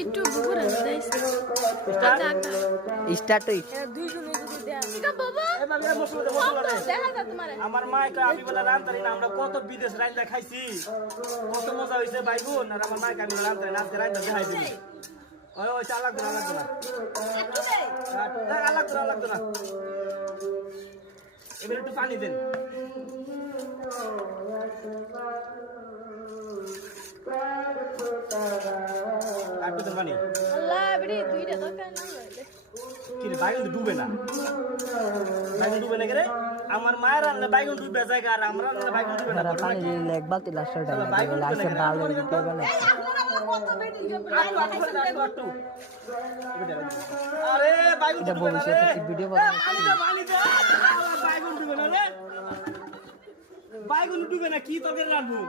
একটু ঘুরে স্টার্ট আমার মাকে আমি বলে রান্তারি না আমরা কত বিদেশ রান্না খাইছি কত মজা হয়েছে বাইগুন আর আমার মাকে আমি রান্তারি রান্তে রান্না দেখাই দিই ওই ওই চালাক না আলাদা না এবার একটু পানি দেন একটু দেন পানি কি বাইগুন ডুবে না বাইগুন ডুবে না রে আমার মায়ের রান্না বাইগুন ডুবে যায় আর আমরা রান্না বাইগুন ডুবে না পানি দিলে এক বালতি লাস্ট টাইম লাস্ট ভালো দিতে বলে আরে বাইগুন এটা ডুবে না রে ভবিষ্যতে ভিডিও বানাবো পানি দে বাইগুন ডুবে না রে বাইগুন ডুবে না কি তরকারি রাখবো